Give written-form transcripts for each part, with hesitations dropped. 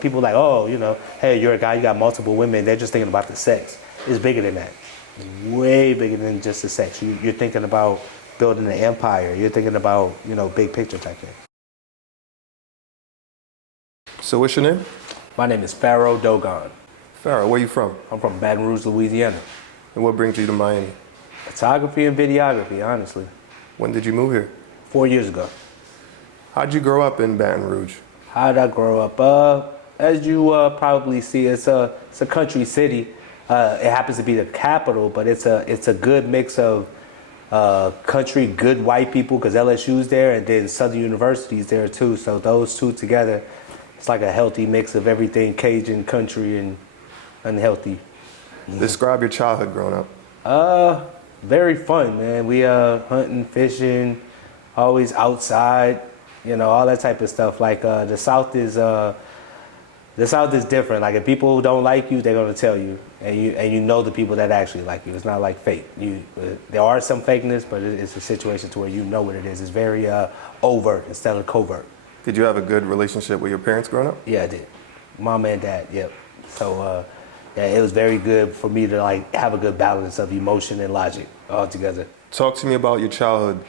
People like, oh, hey, you're a guy, you got multiple women. They're just thinking about the sex. It's bigger than that. Way bigger than just the sex. You're thinking about building an empire. You're thinking about, big picture type thing. So what's your name? My name is Pharaoh Dogan. Pharaoh, where you from? I'm from Baton Rouge, Louisiana. And what brings you to Miami? Photography and videography, honestly. When did you move here? 4 years ago. How'd you grow up in Baton Rouge? How did I grow up? As you probably see, it's a country city. It happens to be the capital, but it's a good mix of country, good white people, because LSU's there, and then Southern University's there too. So those two together, it's like a healthy mix of everything Cajun, country, and unhealthy. Describe your childhood growing up. Very fun, man. We hunting, fishing, always outside, all that type of stuff. Like the South is different. Like if people don't like you, they're gonna tell you, and you know the people that actually like you. It's not like fake. There are some fakeness, but it's a situation to where you know what it is. It's very overt instead of covert. Did you have a good relationship with your parents growing up? Yeah, I did. Mom and dad. Yep. So yeah, it was very good for me to like have a good balance of emotion and logic all together. Talk to me about your childhood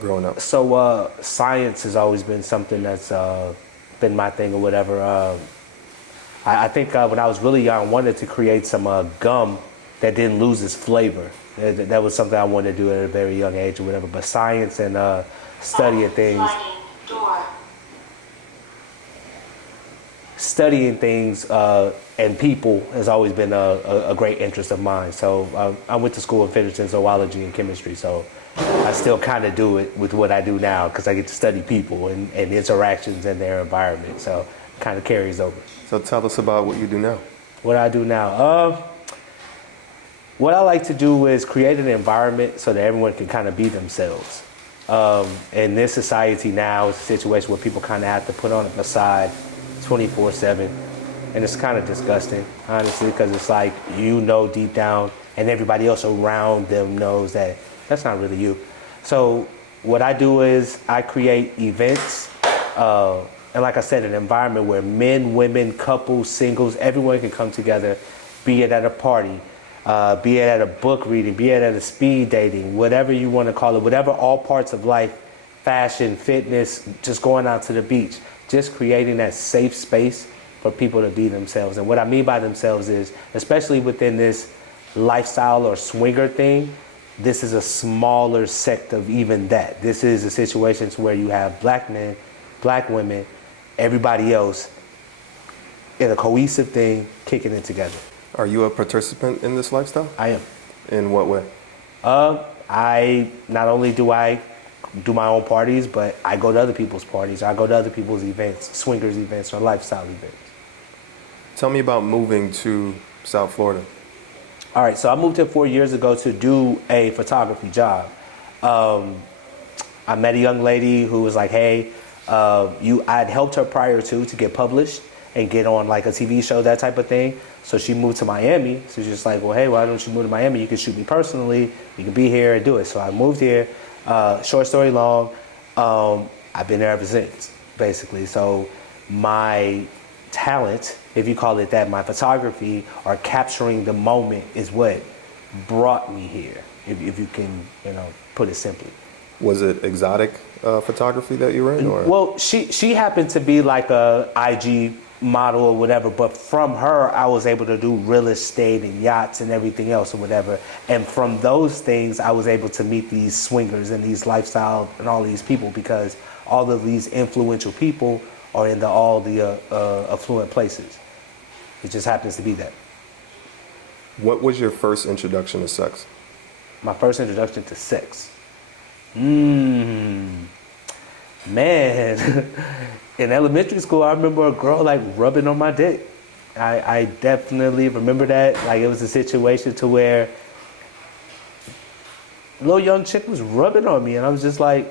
growing up. So science has always been something that's been my thing or whatever. I think when I was really young, I wanted to create some gum that didn't lose its flavor. That was something I wanted to do at a very young age or whatever. But science and studying things and people has always been a great interest of mine. So I went to school and finished in zoology and chemistry. So I still kind of do it with what I do now because I get to study people and interactions in their environment. So it kind of carries over. So tell us about what you do now. What I do now? What I like to do is create an environment so that everyone can kind of be themselves. In this society now, it's a situation where people kind of have to put on a facade 24/7. And it's kind of disgusting, honestly, because it's like, deep down, and everybody else around them knows that that's not really you. So what I do is I create events, and like I said, an environment where men, women, couples, singles, everyone can come together, be it at a party, be it at a book reading, be it at a speed dating, whatever you want to call it, whatever all parts of life, fashion, fitness, just going out to the beach, just creating that safe space for people to be themselves. And what I mean by themselves is, especially within this lifestyle or swinger thing, this is a smaller sect of even that. This is a situation where you have black men, black women, everybody else in a cohesive thing, kicking it together. Are you a participant in this lifestyle? I am. In what way? I not only do I do my own parties, but I go to other people's parties. I go to other people's events, swingers events or lifestyle events. Tell me about moving to South Florida. All right, so I moved here 4 years ago to do a photography job. I met a young lady who was like, hey, I'd helped her prior to get published and get on like a TV show, that type of thing. So she moved to Miami. So she's just like, well, hey, why don't you move to Miami? You can shoot me personally. You can be here and do it. So I moved here. Short story long, I've been there ever since, basically. So my talent, if you call it that, my photography or capturing the moment is what brought me here, if you can, put it simply. Was it exotic photography that you were in? Or? Well, she happened to be like a IG model or whatever, but from her, I was able to do real estate and yachts and everything else or whatever. And from those things, I was able to meet these swingers and these lifestyle and all these people, because all of these influential people are in all the affluent places. It just happens to be that. What was your first introduction to sex? My first introduction to sex? Man, in elementary school, I remember a girl like rubbing on my dick. I definitely remember that. Like it was a situation to where a little young chick was rubbing on me, and I was just like,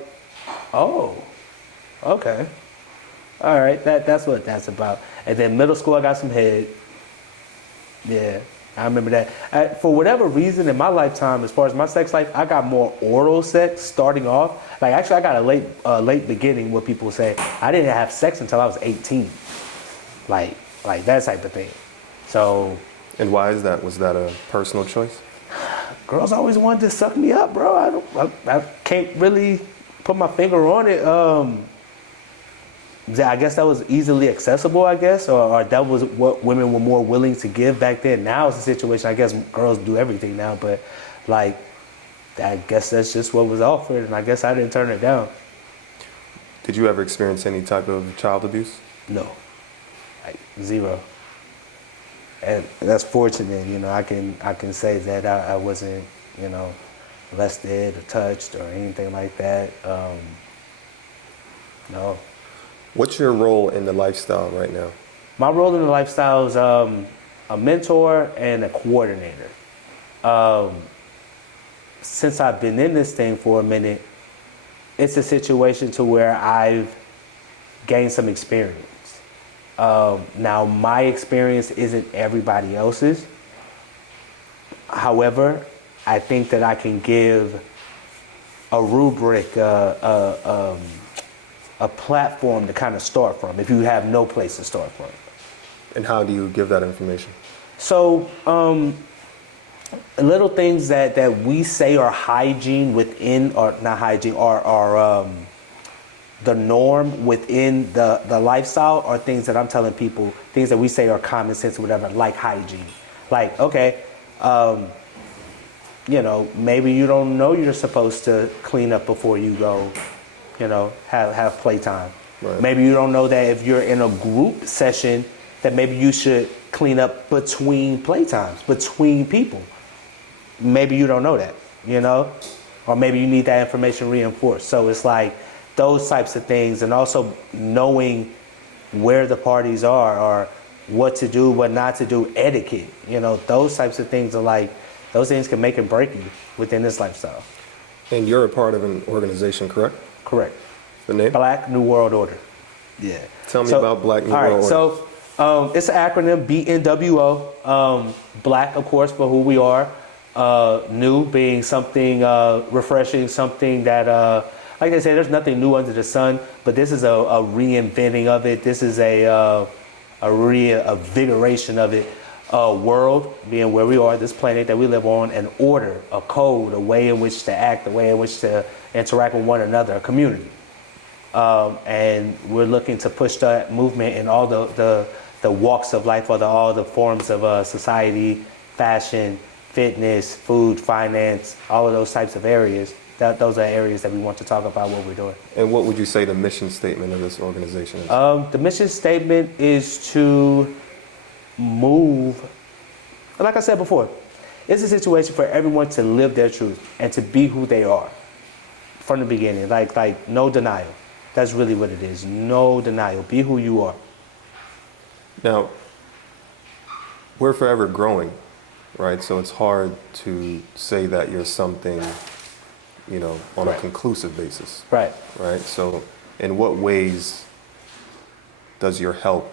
oh, okay. All right, that's what that's about. And then middle school, I got some head. Yeah, I remember that. For whatever reason in my lifetime, as far as my sex life, I got more oral sex starting off. Like actually, I got a late beginning. What people say, I didn't have sex until I was 18. Like like that type of thing. So And why is that? Was that a personal choice? girls always wanted to suck me up, bro. I can't really put my finger on it. I guess that was easily accessible, I guess, or that was what women were more willing to give back then. Now it's a situation, I guess girls do everything now, but like, I guess that's just what was offered, and I guess I didn't turn it down. Did you ever experience any type of child abuse? No, like zero. And that's fortunate, you know. I can say that I wasn't, you know, molested or touched or anything like that. No. What's your role in the lifestyle right now? My role in the lifestyle is a mentor and a coordinator. Since I've been in this thing for a minute, it's a situation to where I've gained some experience. Now, my experience isn't everybody else's. However, I think that I can give a rubric, a platform to kind of start from if you have no place to start from. And how do you give that information? So, little things that we say are hygiene within, or not hygiene, are the norm within the lifestyle, are things that I'm telling people, things that we say are common sense or whatever, like hygiene. Like, okay, you know, maybe you don't know you're supposed to clean up before you go, you know, have playtime. Right. Maybe you don't know that if you're in a group session that maybe you should clean up between playtimes, between people. Maybe you don't know that, you know? Or maybe you need that information reinforced. So it's like those types of things, and also knowing where the parties are, or what to do, what not to do, etiquette. You know, those types of things are like, those things can make and break you within this lifestyle. And you're a part of an organization, correct? Correct. The name? Black New World Order. Yeah. Tell me about Black New World Order. So it's an acronym, BNWO. Black, of course, for who we are. New being something refreshing, something that, like I said, there's nothing new under the sun, but this is a reinventing of it. This is a reinvigoration of it. World being where we are, this planet that we live on, an order, a code, a way in which to act, a way in which to interact with one another, a community. And we're looking to push that movement in all the walks of life, or all the forms of society, fashion, fitness, food, finance, all of those types of areas. Those are areas that we want to talk about what we're doing. And what would you say the mission statement of this organization is? The mission statement is to move, like I said before, it's a situation for everyone to live their truth and to be who they are from the beginning. Like no denial. That's really what it is. No denial. Be who you are. Now, we're forever growing, right? So it's hard to say that you're something, you know, on a conclusive basis. Right. Right? So in what ways does your help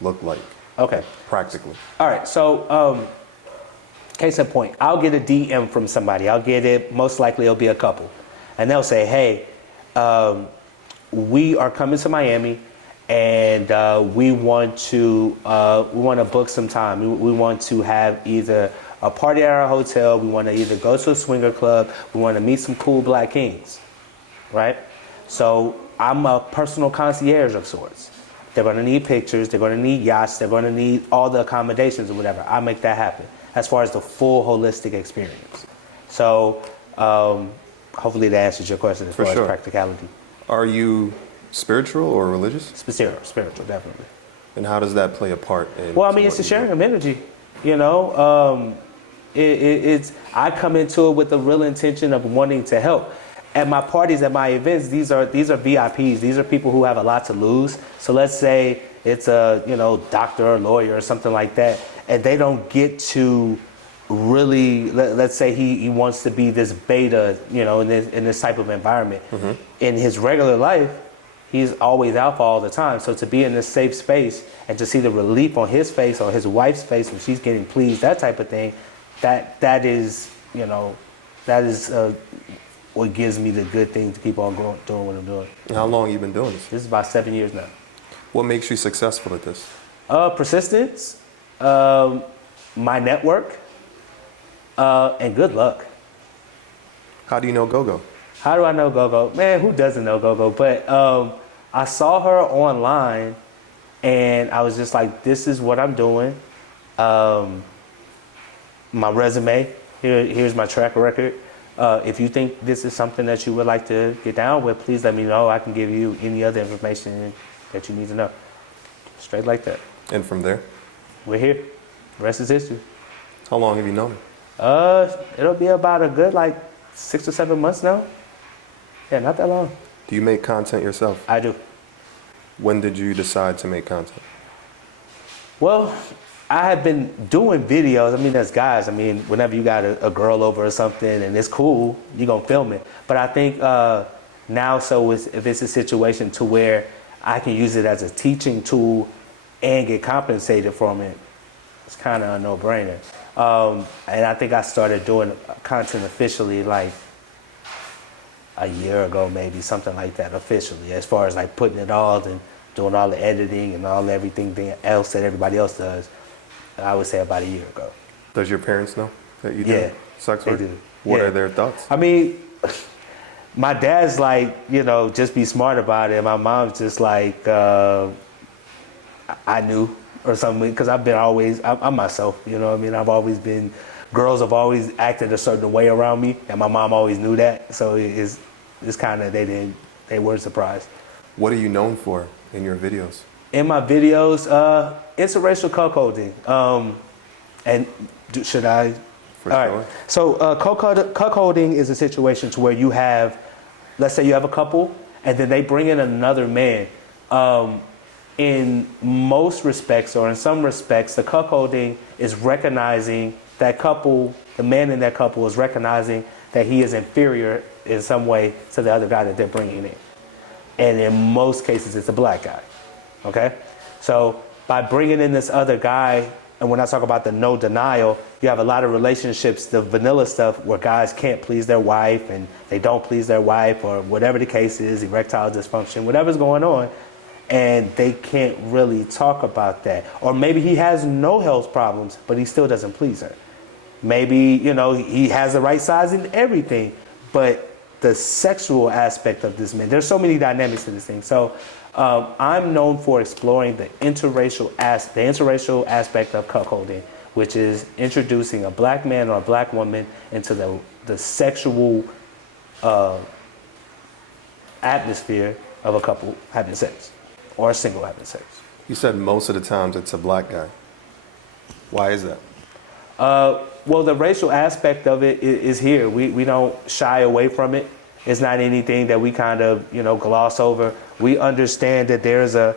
look like? Okay. Practically. All right. So, case in point, I'll get a DM from somebody. I'll get it. Most likely it'll be a couple. And they'll say, hey, we are coming to Miami, and we want to book some time. We want to have either a party at our hotel. We want to either go to a swinger club. We want to meet some cool black kings, right? So I'm a personal concierge of sorts. They're going to need pictures. They're going to need yachts. They're going to need all the accommodations or whatever. I make that happen as far as the full holistic experience. So hopefully that answers your question as far as practicality. Are you spiritual or religious? Spiritual, definitely. And how does that play a part in? Well, I mean, it's a sharing of energy. You know, it's I come into it with the real intention of wanting to help. At my parties, at my events, these are VIPs. These are people who have a lot to lose. So let's say it's a doctor or lawyer or something like that, and they don't get to really. Let's say he wants to be this beta, in this type of environment. Mm-hmm. In his regular life, he's always alpha all the time. So to be in this safe space and to see the relief on his face or his wife's face when she's getting pleased, that type of thing, that is what gives me the good thing to keep on doing what I'm doing. And how long have you been doing this? This is about 7 years now. What makes you successful at this? Persistence, my network, and good luck. How do you know Go-Go? How do I know Go-Go? Man, who doesn't know Go-Go? But I saw her online, and I was just like, this is what I'm doing. My resume, here's my track record. If you think this is something that you would like to get down with, please let me know. I can give you any other information that you need to know. Straight like that. And from there? We're here. The rest is history. How long have you known her? It'll be about a good 6 or 7 months now. Yeah, not that long. Do you make content yourself? I do. When did you decide to make content? Well, I have been doing videos. I mean, as guys, I mean, whenever you got a girl over or something and it's cool, you're going to film it. But I think now, if it's a situation to where I can use it as a teaching tool and get compensated from it, it's kind of a no-brainer. And I think I started doing content officially a year ago, maybe, something like that, officially, as far as putting it all and doing all the editing and everything else that everybody else does. I would say about a year ago. Does your parents know that you do Yeah, sex they work? do. What Yeah. are their thoughts? I mean, my dad's just be smart about it. My mom's just I knew or something, because I've been I'm myself, you know what I mean? I've always been, girls have always acted a certain way around me, and my mom always knew that. So it's kind of, they weren't surprised. What are you known for in your videos? In my videos, interracial cuckolding. Should I? For All sure. right. So cuckolding is a situation to where you have, let's say you have a couple, and then they bring in another man. In most respects, or in some respects, the cuckolding is recognizing that couple, the man in that couple is recognizing that he is inferior in some way to the other guy that they're bringing in. And in most cases, it's a black guy. Okay? So by bringing in this other guy, and when I talk about the no denial, you have a lot of relationships, the vanilla stuff, where guys can't please their wife and they don't please their wife, or whatever the case is, erectile dysfunction, whatever's going on, and they can't really talk about that. Or maybe he has no health problems, but he still doesn't please her. Maybe, he has the right size and everything, but the sexual aspect of this man, there's so many dynamics to this thing. So I'm known for exploring the interracial aspect of cuckolding, which is introducing a black man or a black woman into the sexual atmosphere of a couple having sex, or a single having sex. You said most of the times it's a black guy. Why is that? Well, the racial aspect of it is here. We don't shy away from it. It's not anything that we kind of, gloss over. We understand that there's a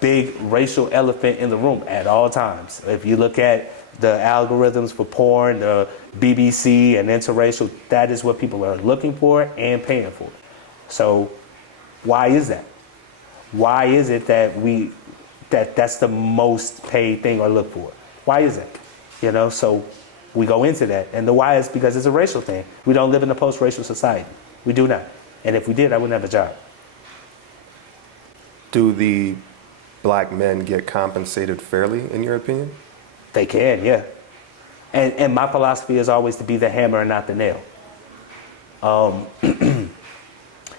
big racial elephant in the room at all times. If you look at the algorithms for porn, the BBC and interracial, that is what people are looking for and paying for. So why is that? Why is it that that's the most paid thing or look for? Why is it? So we go into that. And the why is because it's a racial thing. We don't live in a post-racial society. We do not. And if we did, I wouldn't have a job. Do the black men get compensated fairly, in your opinion? They can, yeah. And my philosophy is always to be the hammer and not the nail.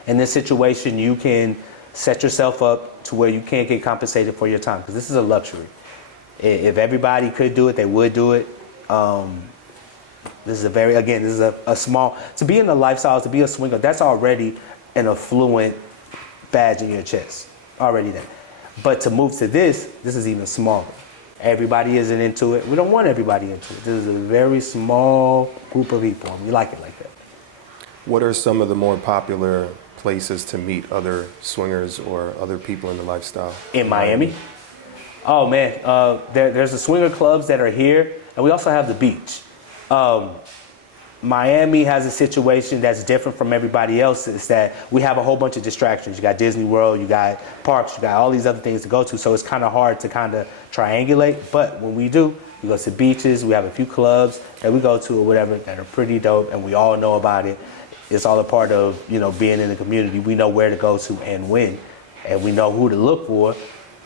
In this situation, you can set yourself up to where you can't get compensated for your time, because this is a luxury. If everybody could do it, they would do it. This is a small, to be in the lifestyle, to be a swinger, that's already an affluent badge in your chest, already there. But to move to this is even smaller. Everybody isn't into it. We don't want everybody into it. This is a very small group of people, and we like it like that. What are some of the more popular places to meet other swingers or other people in the lifestyle? In Miami? Oh man, there's the swinger clubs that are here, and we also have the beach. Miami has a situation that's different from everybody else. Is that we have a whole bunch of distractions. You got Disney World, you got parks, you got all these other things to go to. So it's kind of hard to kind of triangulate. But when we do, we go to beaches. We have a few clubs that we go to or whatever that are pretty dope, and we all know about it. It's all a part of being in the community. We know where to go to and when, and we know who to look for.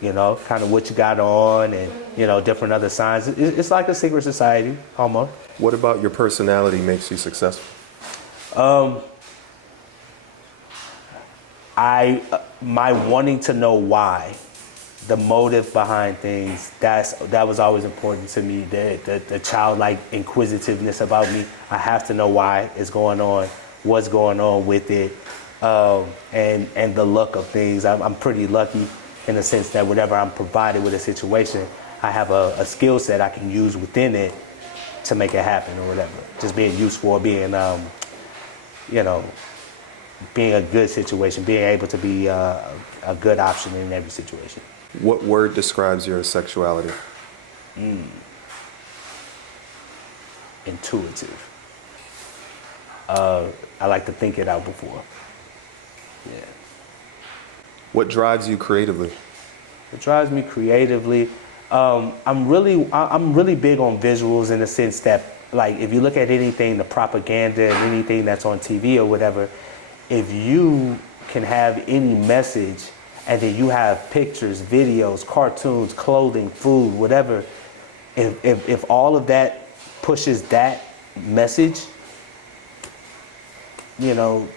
you know, kind of what you got on and, you know, different other signs. It's like a secret society, almost. What about your personality makes you successful? My wanting to know why, the motive behind things, that was always important to me. The childlike inquisitiveness about me. I have to know why it's going on, what's going on with it, and the luck of things. I'm pretty lucky in the sense that whenever I'm provided with a situation, I have a skill set I can use within it to make it happen or whatever. Just being useful, or being, you know, being a good situation, being able to be a good option in every situation. What word describes your sexuality? Intuitive. I like to think it out before. Yeah. What drives you creatively? What drives me creatively? I'm really big on visuals in the sense that, like, if you look at anything, the propaganda and anything that's on TV or whatever, if you can have any message and then you have pictures, videos, cartoons, clothing, food, whatever, if all of that pushes that message, you know,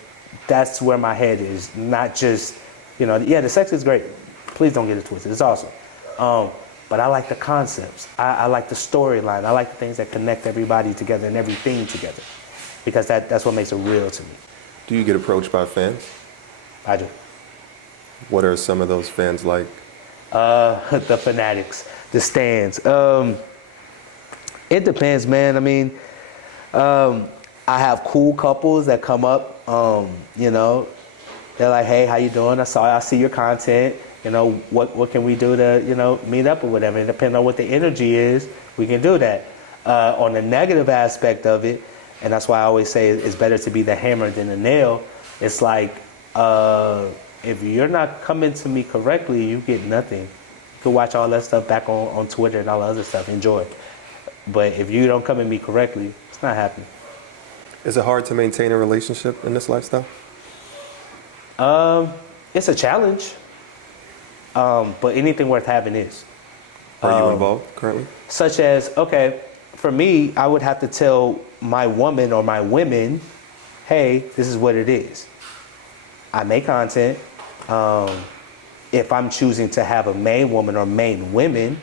that's where my head is. Not just, you know, yeah, the sex is great. Please don't get it twisted. It's awesome. But I like the concepts. I like the storyline. I like the things that connect everybody together and everything together, because that's what makes it real to me. Do you get approached by fans? I do. What are some of those fans like? The fanatics, the stands. It depends, man. I mean, I have cool couples that come up. You know, they're like, "Hey, how you doing? I see your content. You know, what can we do to, you know, meet up or whatever?" And depending on what the energy is, we can do that. On the negative aspect of it, and that's why I always say it's better to be the hammer than the nail. It's like, if you're not coming to me correctly, you get nothing. You can watch all that stuff back on Twitter and all the other stuff. Enjoy. But if you don't come at me correctly, it's not happening. Is it hard to maintain a relationship in this lifestyle? It's a challenge. But anything worth having is. Are you involved currently? Such as, okay, for me, I would have to tell my woman or my women, hey, this is what it is. I make content. If I'm choosing to have a main woman or main women,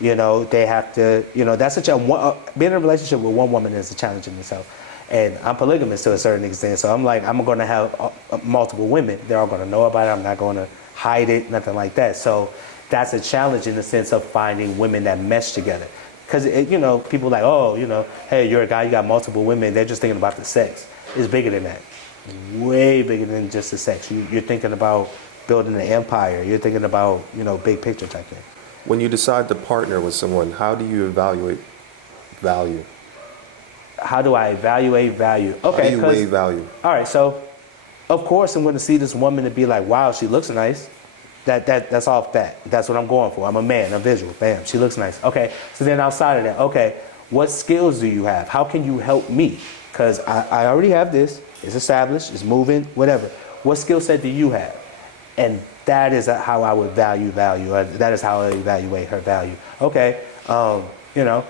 you know, they have to, you know, that's being in a relationship with one woman is a challenge in itself. And I'm polygamous to a certain extent. So I'm like, I'm going to have multiple women. They're all going to know about it. I'm not going to hide it, nothing like that. So that's a challenge in the sense of finding women that mesh together. Because, you know, people are like, oh, you know, hey, you're a guy, you got multiple women. They're just thinking about the sex. It's bigger than that. Way bigger than just the sex. You're thinking about building an empire. You're thinking about, you know, big picture type thing. When you decide to partner with someone, how do you evaluate value? How do I evaluate value? Okay, how do you weigh value? All right, so of course I'm going to see this woman and be like, wow, she looks nice. That's off that. That's what I'm going for. I'm a man, I'm visual. Bam, she looks nice. Okay, so then outside of that, okay, what skills do you have? How can you help me? Because I already have this. It's established. It's moving, whatever. What skill set do you have? And that is how I would value. That is how I evaluate her value. Okay, you know,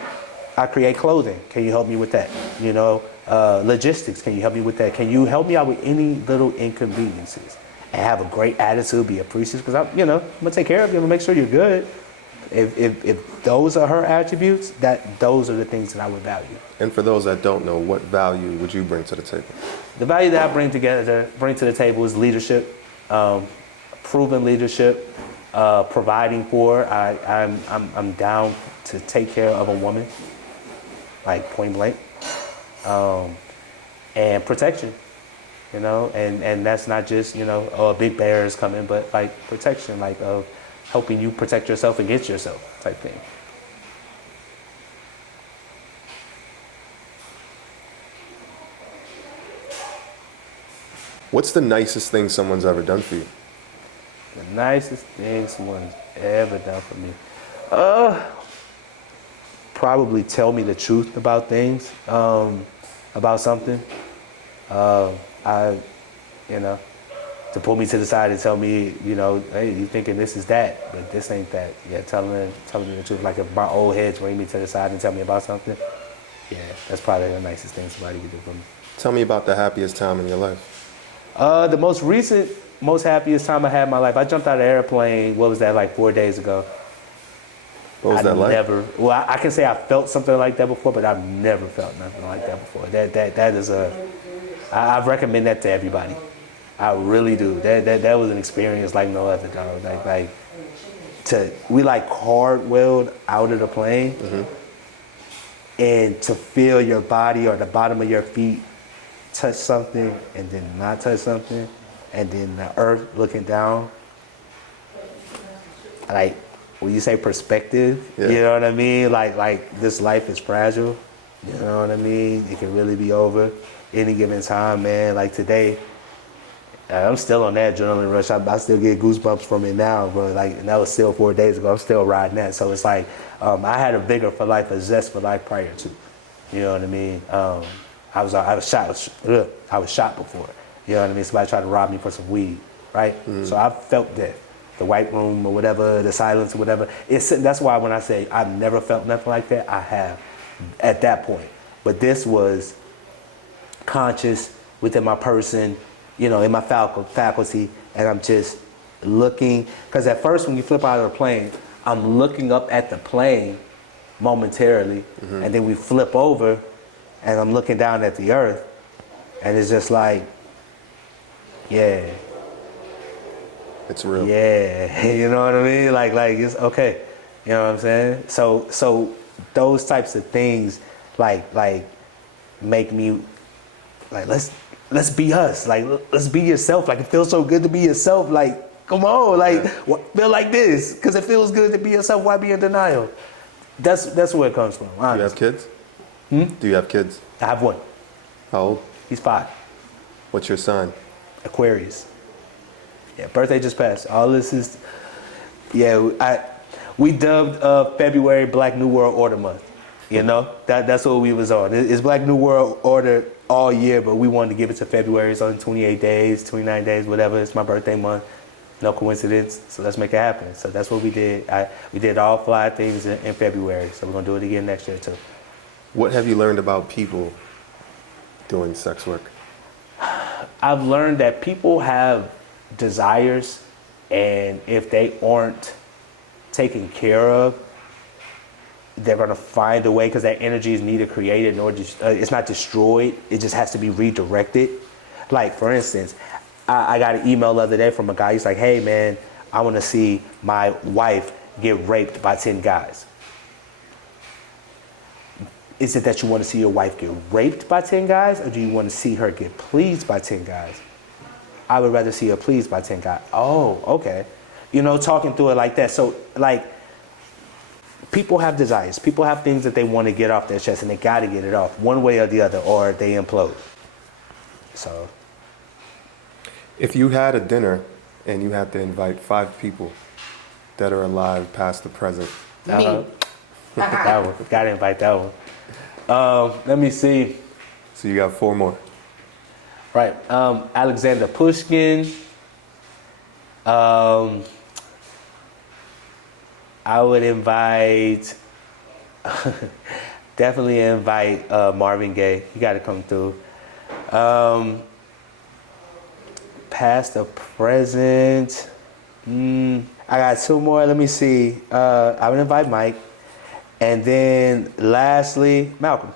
I create clothing. Can you help me with that? You know, logistics. Can you help me with that? Can you help me out with any little inconveniences? And have a great attitude, be appreciative, because I'm gonna take care of you. I'm gonna make sure you're good. If those are her attributes, those are the things that I would value. And for those that don't know, what value would you bring to the table? The value that I bring to the table is leadership, proven leadership, providing for. I'm down to take care of a woman, like point blank, and protection. You know, and that's not just, you know, a big bear is coming, but like protection, like of helping you protect yourself against yourself type thing. What's the nicest thing someone's ever done for you? The nicest thing someone's ever done for me? Probably tell me the truth about things, about something. to pull me to the side and tell me, you know, hey, you thinking this is that, but this ain't that. Yeah, telling me the truth. Like if my old heads bring me to the side and tell me about something, yeah, that's probably the nicest thing somebody could do for me. Tell me about the happiest time in your life. The most recent, most happiest time I had in my life, I jumped out of an airplane, what was that, like 4 days ago? What was that like? Well, I can say I felt something like that before, but I've never felt nothing like that before. That is I recommend that to everybody. I really do. That was an experience like no other, dog. We like hard-wheeled out of the plane, and to feel your body or the bottom of your feet touch something and then not touch something, and then the earth looking down. Like when you say perspective, yeah. You know what I mean? Like this life is fragile. You know what I mean? It can really be over any given time, man. Like today, I'm still on that adrenaline rush. I still get goosebumps from it now, bro. Like, and that was still 4 days ago. I'm still riding that. So it's like, I had a vigor for life, a zest for life prior to. You know what I mean? I was shot before. You know what I mean? Somebody tried to rob me for some weed, right? So I felt that. The white room or whatever, the silence or whatever. That's why when I say I've never felt nothing like that, I have at that point. But this was conscious within my person, you know, in my faculty, and I'm just looking. Because at first when you flip out of the plane, I'm looking up at the plane momentarily, and then we flip over, and I'm looking down at the earth, and it's just like, yeah. It's real. Yeah, you know what I mean? Like it's okay. You know what I'm saying? So those types of things like make me like let's be us. Like let's be yourself. Like it feels so good to be yourself. Like come on, like feel like this because it feels good to be yourself. Why be in denial? That's where it comes from. Honestly. Do you have kids? Do you have kids? I have one. How old? He's 5. What's your sign? Aquarius. Yeah, birthday just passed. All this is, we dubbed February Black New World Order month. You know, that's what we was on. It's Black New World Order all year, but we wanted to give it to February. It's only 28 days, 29 days, whatever. It's my birthday month. No coincidence. So let's make it happen. So that's what we did. We did all fly things in February. So we're gonna do it again next year too. What have you learned about people doing sex work? I've learned that people have desires, and if they aren't taken care of, they're gonna find a way because that energy is neither created nor it's not destroyed. It just has to be redirected. Like for instance, I got an email the other day from a guy. He's like, "Hey man, I want to see my wife get raped by 10 guys." Is it that you want to see your wife get raped by 10 guys, or do you want to see her get pleased by 10 guys? I would rather see her pleased by 10 guys. Oh, okay. You know, talking through it like that. So, like, people have desires. People have things that they want to get off their chest, and they got to get it off one way or the other, or they implode. So. If you had a dinner and you had to invite 5 people that are alive, past or present. Me. That one. Got to invite that one. Let me see. So you got 4 more. Right. Alexander Pushkin. I would invite, definitely invite Marvin Gaye. You got to come through. Past or present. I got 2 more. Let me see. I would invite Mike. And then lastly, Malcolm.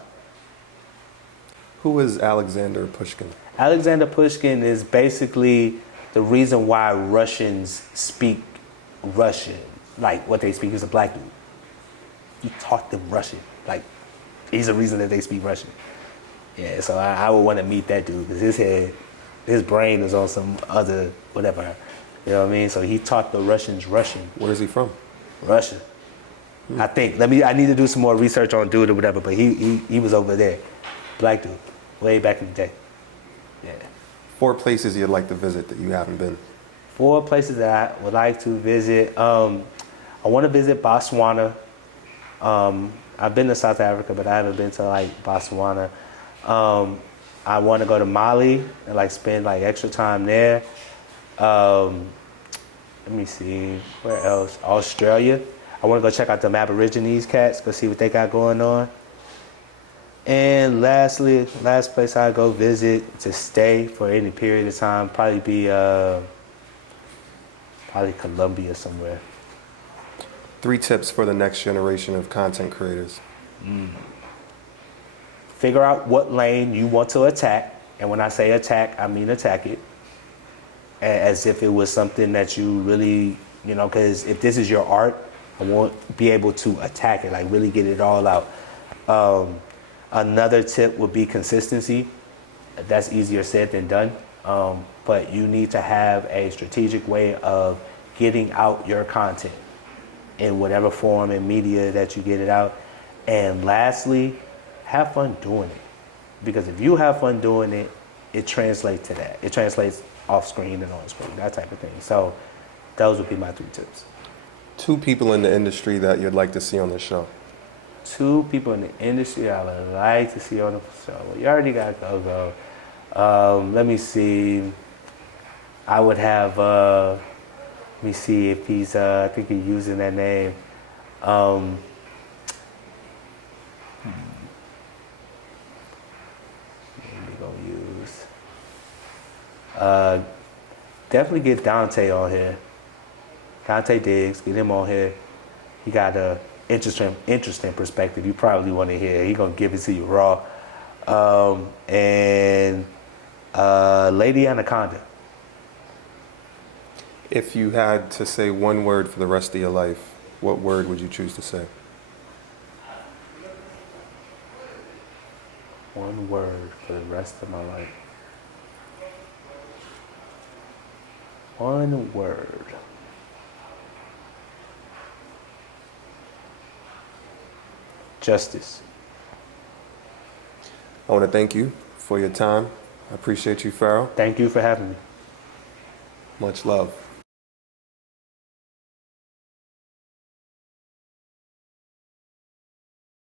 Who is Alexander Pushkin? Alexander Pushkin is basically the reason why Russians speak Russian. Like what they speak is a black dude. He taught them Russian. Like he's the reason that they speak Russian. Yeah, so I would want to meet that dude because his brain is on some other whatever. You know what I mean? So he taught the Russians Russian. Where is he from? Russia. I think. I need to do some more research on dude or whatever, but he was over there. Black dude. Way back in the day. Yeah. 4 places you'd like to visit that you haven't been. 4 places that I would like to visit. I want to visit Botswana. I've been to South Africa, but I haven't been to like Botswana. I want to go to Mali and like spend like extra time there. Let me see, where else? Australia. I want to go check out them Aborigines cats, go see what they got going on. And lastly, last place I go visit to stay for any period of time probably be probably Colombia somewhere. 3 tips for the next generation of content creators. Figure out what lane you want to attack, and when I say attack, I mean attack it as if it was something that you really, you know, because if this is your art, I won't be able to attack it, like really get it all out. Another tip would be consistency. That's easier said than done, but you need to have a strategic way of getting out your content in whatever form and media that you get it out. And lastly, have fun doing it. Because if you have fun doing it, it translates to that. It translates off screen and on screen, that type of thing. So those would be my 3 tips. 2 people in the industry that you'd like to see on the show. 2 people in the industry I would like to see on the show. Well, you already got Go. Let me see. I would have, let me see if he's, I think he's using that name. Definitely get Dante on here. Dante Diggs, get him on here. He got a interesting perspective you probably want to hear. He gonna give it to you raw. And Lady Anaconda. If you had to say one word for the rest of your life, what word would you choose to say? One word for the rest of my life. One word. Justice. I want to thank you for your time. I appreciate you, Pharaoh. Thank you for having me. Much love.